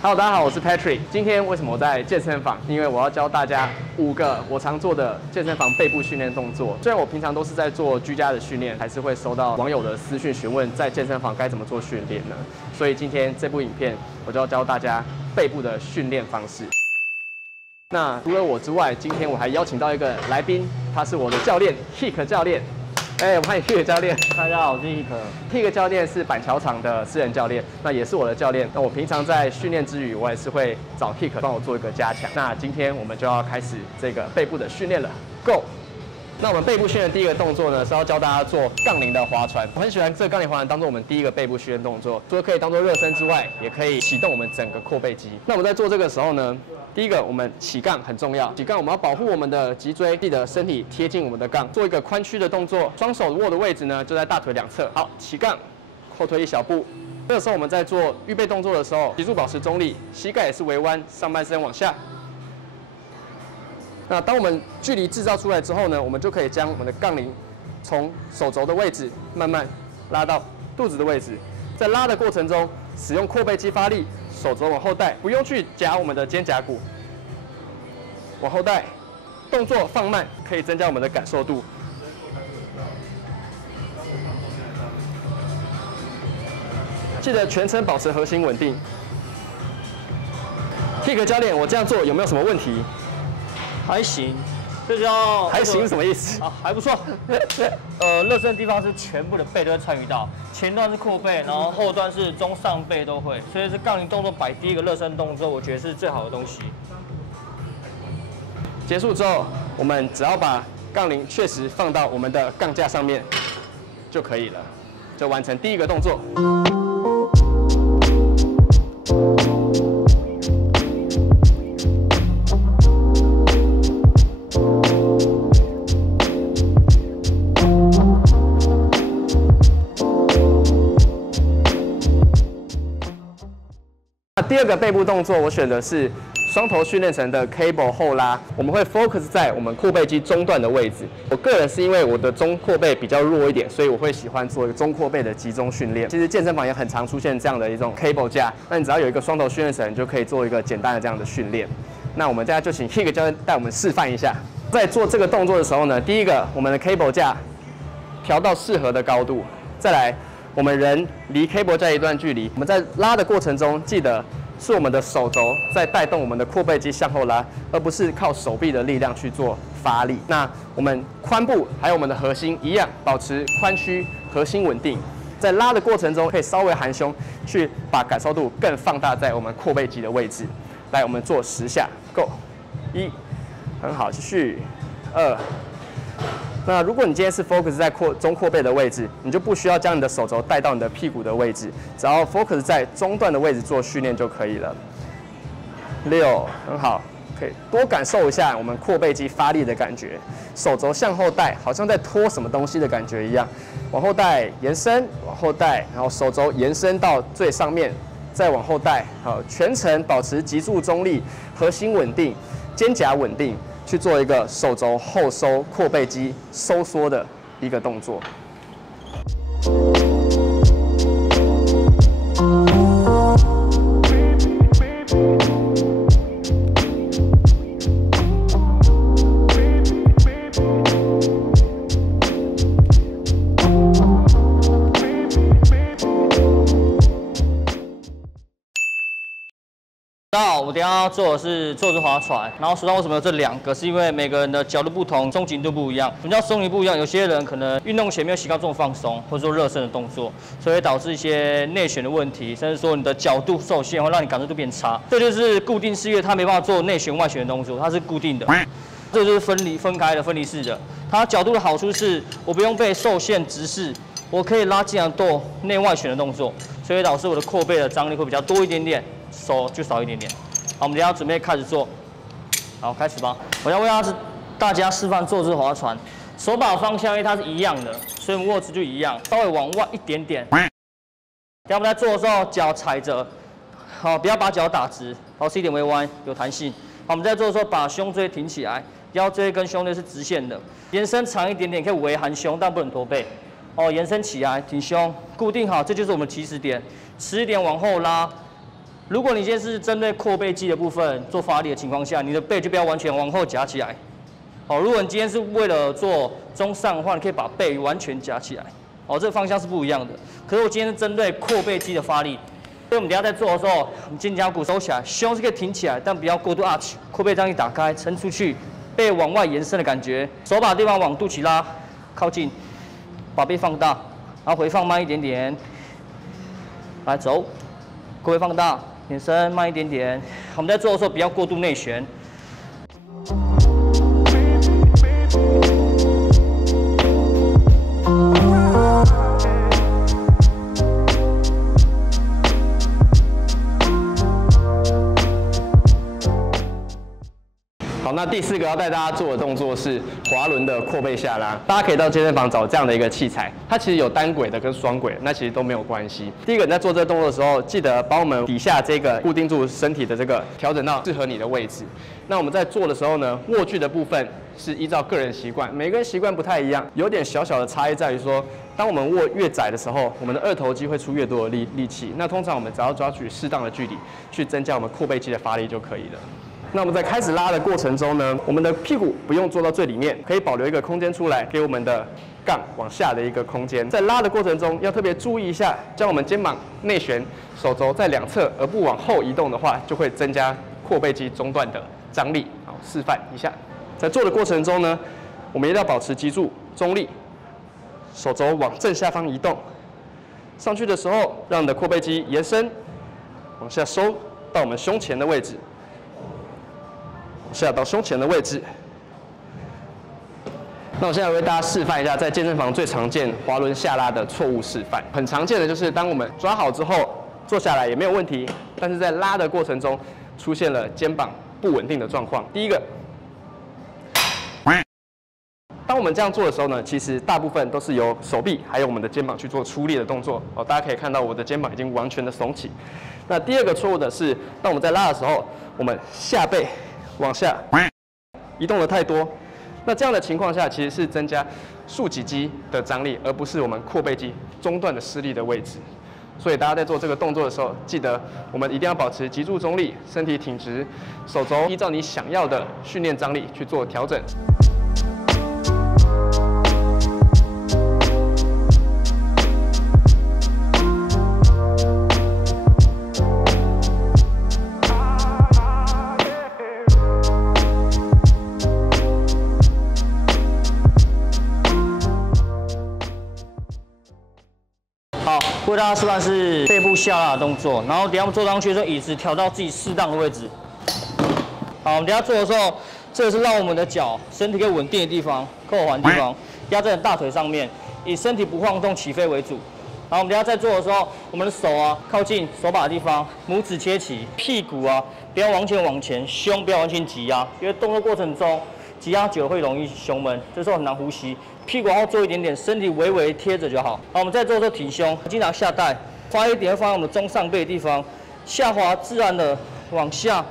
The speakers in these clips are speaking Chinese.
Hello， 大家好，我是 Patrick。今天为什么我在健身房？因为我要教大家5个我常做的健身房背部训练动作。虽然我平常都是在做居家的训练，还是会收到网友的私讯询问，在健身房该怎么做训练呢？所以今天这部影片我就要教大家背部的训练方式。那除了我之外，今天我还邀请到一个来宾，他是我的教练 Hick 教练。我们欢迎 Hick 教练。大家好，我是 Hick。Hick 教练是板桥场的私人教练，那也是我的教练。那我平常在训练之余，我也是会找 Hick 帮我做一个加强。那今天我们就要开始这个背部的训练了 ，Go！ 那我们背部训练的第一个动作呢，是要教大家做杠铃的划船。我很喜欢这个杠铃划船当做我们第一个背部训练动作，除了可以当做热身之外，也可以启动我们整个阔背肌。那我们在做这个时候呢，第一个我们起杠很重要，起杠我们要保护我们的脊椎，记得身体贴近我们的杠，做一个髋屈的动作，双手握的位置呢就在大腿两侧。好，起杠，后退一小步。这个时候我们在做预备动作的时候，脊柱保持中立，膝盖也是微弯，上半身往下。那当我们距离制造出来之后呢，我们就可以将我们的杠铃从手肘的位置慢慢拉到肚子的位置。在拉的过程中，使用阔背肌发力，手肘往后带，不用去夹我们的肩胛骨，往后带，动作放慢，可以增加我们的感受度。记得全程保持核心稳定。Hick 教练，我这样做有没有什么问题？还行，这叫还行什么意思？啊，还不错。热身的地方是全部的背都会参与到，前段是阔背，然后后段是中上背都会，所以是杠铃动作摆第一个热身动作，我觉得是最好的东西。结束之后，我们只要把杠铃确实放到我们的杠架上面就可以了，就完成第一个动作。第二个背部动作，我选的是双头训练成的 cable 后拉，我们会 focus 在我们阔背肌中段的位置。我个人是因为我的中阔背比较弱一点，所以我会喜欢做一个中阔背的集中训练。其实健身房也很常出现这样的一种 cable 架，那你只要有一个双头训练绳，就可以做一个简单的这样的训练。那我们现在就请 Hick 教练带我们示范一下。在做这个动作的时候呢，第一个我们的 cable 架调到适合的高度，再来我们人离 cable 架一段距离，我们在拉的过程中记得。是我们的手肘在带动我们的阔背肌向后拉，而不是靠手臂的力量去做发力。那我们髋部还有我们的核心一样，保持髋屈，核心稳定。在拉的过程中，可以稍微含胸，去把感受度更放大在我们阔背肌的位置。来，我们做10下 ，Go， 1，很好，继续，2。那如果你今天是 focus 在中阔背的位置，你就不需要将你的手肘带到你的屁股的位置，只要 focus 在中段的位置做训练就可以了。6，很好，可以多感受一下我们阔背肌发力的感觉，手肘向后带，好像在拖什么东西的感觉一样，往后带，延伸，往后带，然后手肘延伸到最上面，再往后带，好，全程保持脊柱中立，核心稳定，肩胛稳定。去做一个手肘后收、阔背肌收缩的一个动作。大家好，我等一下要做的是坐姿划船，然后手上为什么有这2个？是因为每个人的角度不同，松紧度不一样。什么叫松紧不一样？有些人可能运动前没有习惯这种放松，或者说热身的动作，所以会导致一些内旋的问题，甚至说你的角度受限，会让你感受度变差。这就是固定式，因为它没办法做内旋外旋的动作，它是固定的。这就是分开的、分离式的。它角度的好处是我不用被受限直视，我可以拉进来做内外旋的动作，所以导致我的阔背的张力会比较多一点点。手就少一点点。好，我们等一下准备开始做。好，开始吧。我要为大家示范坐姿划船，手把方向因为它是一样的，所以我们握持就一样，稍微往外一点点。等一下我们在做的时候，脚踩着，好，不要把脚打直，保持一点微弯，有弹性。好，我们在做的时候把胸椎挺起来，腰椎跟胸椎是直线的，延伸长一点点，可以微含胸，但不能驼背。哦，延伸起来，挺胸，固定好，这就是我们的起始点。迟一点往后拉，如果你今天是针对阔背肌的部分做发力的情况下，你的背就不要完全往后夹起来。哦，如果你今天是为了做中上的话，你可以把背完全夹起来。哦，这个方向是不一样的。可是我今天是针对阔背肌的发力，所以我们等一下在做的时候，我们肩胛骨收起来，胸是可以挺起来，但不要过度 arch， 阔背张力打开，撑出去，背往外延伸的感觉，手把地方往肚脐拉，靠近，把背放大，然后回放慢一点点，来走，阔背放大。 延伸慢一点点，我们在做的时候不要过度内旋。好，那第4个要带大家做的动作是滑轮的阔背下拉。大家可以到健身房找这样的一个器材，它其实有单轨的跟双轨的，那其实都没有关系。第一个你在做这个动作的时候，记得把我们底下这个固定住身体的这个调整到适合你的位置。那我们在做的时候呢，握距的部分是依照个人习惯，每个人习惯不太一样，有点小小的差异在于说，当我们握越窄的时候，我们的二头肌会出越多的力气。那通常我们只要抓取适当的距离，去增加我们阔背肌的发力就可以了。 那我们在开始拉的过程中呢，我们的屁股不用做到最里面，可以保留一个空间出来，给我们的杠往下的一个空间。在拉的过程中，要特别注意一下，将我们肩膀内旋，手肘在两侧，而不往后移动的话，就会增加阔背肌中段的张力。好，示范一下。在做的过程中呢，我们一定要保持脊柱中立，手肘往正下方移动。上去的时候，让你的阔背肌延伸，往下收到我们胸前的位置。 下到胸前的位置。那我现在为大家示范一下，在健身房最常见滑轮下拉的错误示范。很常见的就是当我们抓好之后坐下来也没有问题，但是在拉的过程中出现了肩膀不稳定的状况。第一个，当我们这样做的时候呢，其实大部分都是由手臂还有我们的肩膀去做出力的动作。哦，大家可以看到我的肩膀已经完全的耸起。那第二个错误的是，当我们在拉的时候，我们下背 往下移动的太多，那这样的情况下其实是增加竖脊肌的张力，而不是我们阔背肌中段的施力的位置。所以大家在做这个动作的时候，记得我们一定要保持脊柱中立，身体挺直，手肘依照你想要的训练张力去做调整。 好，为大家示范是背部下拉的动作，然后等一下我们坐上去的时候，椅子调到自己适当的位置。好，我们等一下做的时候，这个是让我们的脚身体可以稳定的地方，扣环地方，压在大腿上面，以身体不晃动起飞为主。然后我们等一下在做的时候，我们的手啊靠近手把的地方，拇指切齐，屁股啊不要往前，胸不要完全挤压，因为动作过程中挤压久了会容易胸闷，这时候很难呼吸。 屁股往后坐一点点，身体微微贴着就好。好，我们在做的时候挺胸，经常下带，发一点放在我们的中上背的地方，下滑自然的往下，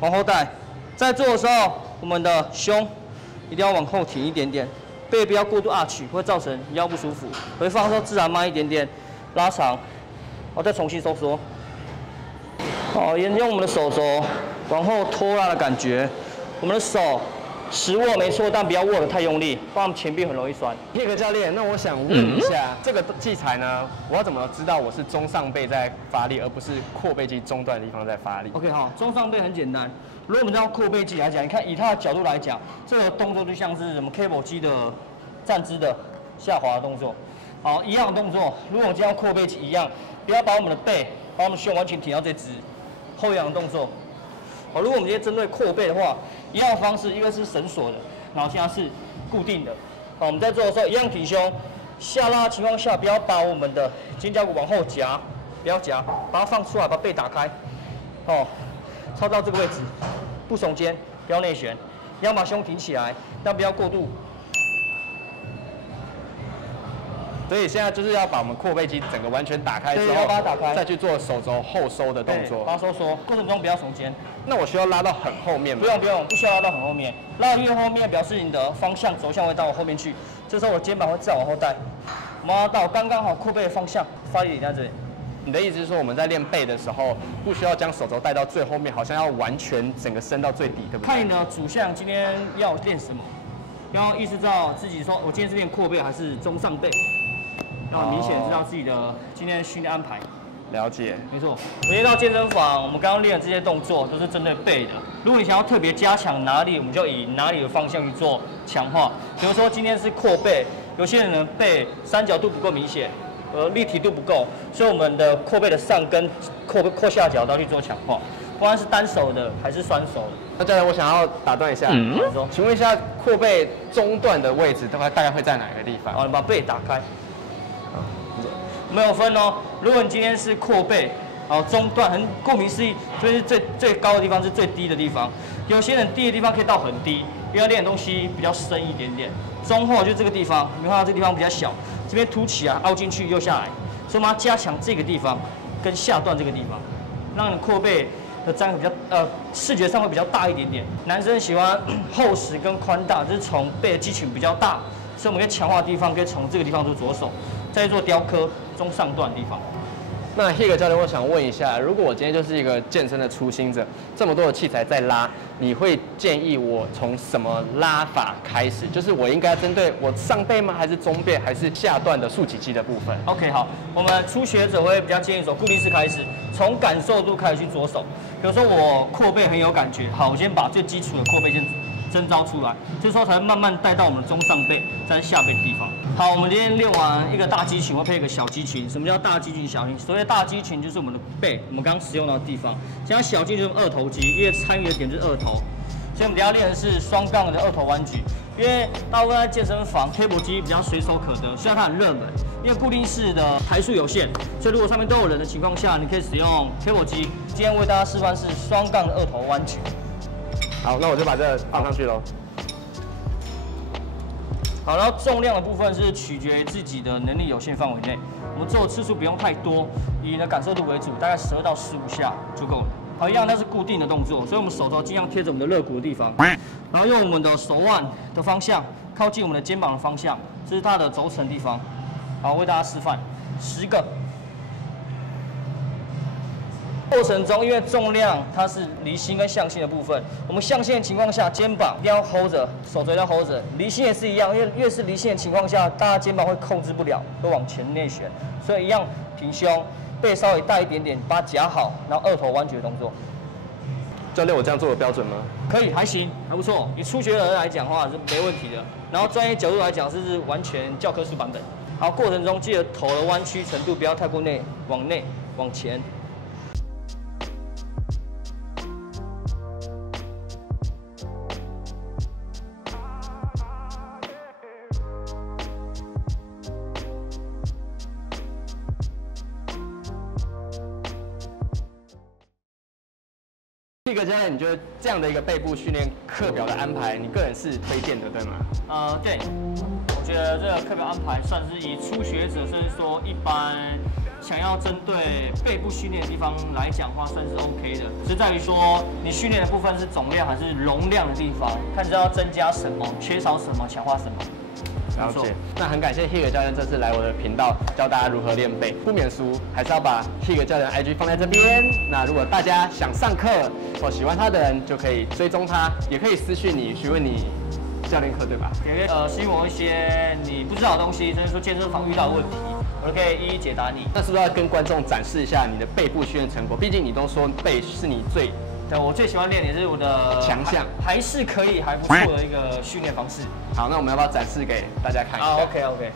往后带。在做的时候，我们的胸一定要往后挺一点点，背不要过度 arch， 会造成腰不舒服。回放的时候自然慢一点点，拉长，好，再重新收缩。好，沿用我们的手肘往后拖拉的感觉，我们的手。 实握没错，但不要握得太用力，不然前臂很容易酸。Nick教练，那我想问一下，这个器材呢，我要怎么知道我是中上背在发力，而不是阔背肌中段的地方在发力 ？OK， 好，中上背很简单。如果我们这样阔背肌来讲，你看以它的角度来讲，这个动作就像是什么 cable 机的站姿的下滑的动作。好，一样的动作，如果我今天要阔背肌一样，不要把我们的背、把我们胸完全挺到最直，后仰的动作。 好，如果我们今天针对阔背的话，一样的方式，一个是绳索的，然后现在是固定的。好，我们在做的时候一样挺胸，下拉的情况下，不要把我们的肩胛骨往后夹，不要夹，把它放出来，把背打开。哦，操到这个位置，不耸肩，不要内旋，一样把胸挺起来，但不要过度。 所以现在就是要把我们阔背肌整个完全打开之后，要把它打开，再去做手肘后收的动作，把它收缩，过程中不要耸肩。那我需要拉到很后面吗？不用，不需要拉到很后面，拉得越后面表示你的方向走向会到我后面去，这时候我肩膀会自然往后带，我们要到刚刚好阔背的方向，发力点在这里。你的意思是说，我们在练背的时候，不需要将手肘带到最后面，好像要完全整个伸到最底，对不对？看你的主项今天要练什么，要意识到自己说，我今天是练阔背还是中上背，要明显知道自己的今天训练安排。了解，没错。我今天到健身房，我们刚刚练的这些动作都是针对背的。如果你想要特别加强哪里，我们就以哪里的方向去做强化。比如说今天是阔背，有些人的背三角度不够明显，立体度不够，所以我们的阔背的上跟阔下角都要去做强化，不管是单手的还是双手的。那教练，我想要打断一下，请问一下阔背中段的位置大概会在哪个地方？好，你把背打开。没有分哦。如果你今天是阔背，好中段，顾名思义，这边是最高的地方，是最低的地方。有些人低的地方可以到很低，因为要练的东西比较深一点点。中后就这个地方，你看到这个地方比较小，这边凸起啊，凹进去又下来，所以我们要加强这个地方跟下段这个地方，让你阔背的张力比较视觉上会比较大一点点。男生喜欢厚实跟宽大，就是从背的肌群比较大，所以我们可以强化的地方可以从这个地方做着手，再做雕刻中上段的地方。那 Hig 教练，我想问一下，如果我今天就是一个健身的初心者，这么多的器材在拉，你会建议我从什么拉法开始？就是我应该针对我上背吗？还是中背？还是下段的竖起肌的部分 ？OK， 好，我们初学者会比较建议从固定式开始，从感受度开始去着手。比如说我阔背很有感觉，好，我先把最基础的阔背先征召出来，这时候才慢慢带到我们的中上背，在下背的地方。好，我们今天练完一个大肌群，会配一个小肌群。什么叫大肌群、小肌群？所谓的大肌群就是我们的背，我们刚刚使用到的地方。现在小肌群就是二头肌，因为参与的点就是二头，所以我们等一下练的是双杠的二头弯举。因为大部分在健身房 cable 机比较随手可得，虽然它很热门，因为固定式的台数有限，所以如果上面都有人的情况下，你可以使用 cable 机。今天为大家示范是双杠的二头弯举。好，那我就把这个放上去喽。好，然后重量的部分是取决于自己的能力有限范围内，我们做的次数不用太多，以你的感受度为主，大概12到15下就够了。好，一样它是固定的动作，所以我们手肘尽量贴着我们的肋骨的地方，然后用我们的手腕的方向靠近我们的肩膀的方向，这是它的轴承地方。好，为大家示范10个。过程中，因为重量它是离心跟向心的部分，我们向心的情况下，肩膀一定要 hold 着，手肘要 hold 着。离心也是一样，因为越是离心的情况下，大家肩膀会控制不了，会往前内旋，所以一样平胸，背稍微大一点点，把它夹好，然后二头弯举的动作。教练，我这样做的标准吗？可以，还行，还不错。以初学者来讲的话是没问题的，然后专业角度来讲是完全教科书版本。好，过程中记得头的弯曲程度不要太过内，往前。Hig教练，你觉得这样的一个背部训练课表的安排，你个人是推荐的，对吗？对，我觉得这个课表安排算是以初学者，甚至说一般想要针对背部训练的地方来讲的话，算是 OK 的。是在于说你训练的部分是总量还是容量的地方，看知道要增加什么，缺少什么，强化什么。了解，那很感谢 Hig 教练这次来我的频道教大家如何练背，不免俗还是要把 Hig 教练的 IG 放在这边。那如果大家想上课或喜欢他的人，就可以追踪他，也可以私讯你询问你教练课，对吧？也可以询问一些你不知道的东西，甚至说健身房遇到的问题，我都可以一一解答你。那是不是要跟观众展示一下你的背部训练成果？毕竟你都说背是你对，我最喜欢练也是我的强项，还是可以还不错的一个训练方式。好，那我们要不要展示给大家看一下？OK。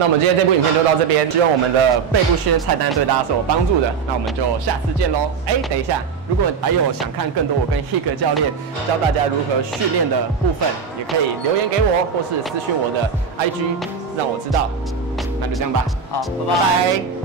那我们今天这部影片就到这边，希望我们的背部训练菜单对大家是有帮助的。那我们就下次见喽。等一下，如果还有想看更多我跟 Hig 教练教大家如何训练的部分，也可以留言给我，或是私讯我的 IG，让我知道。那就这样吧。好，拜拜拜。拜。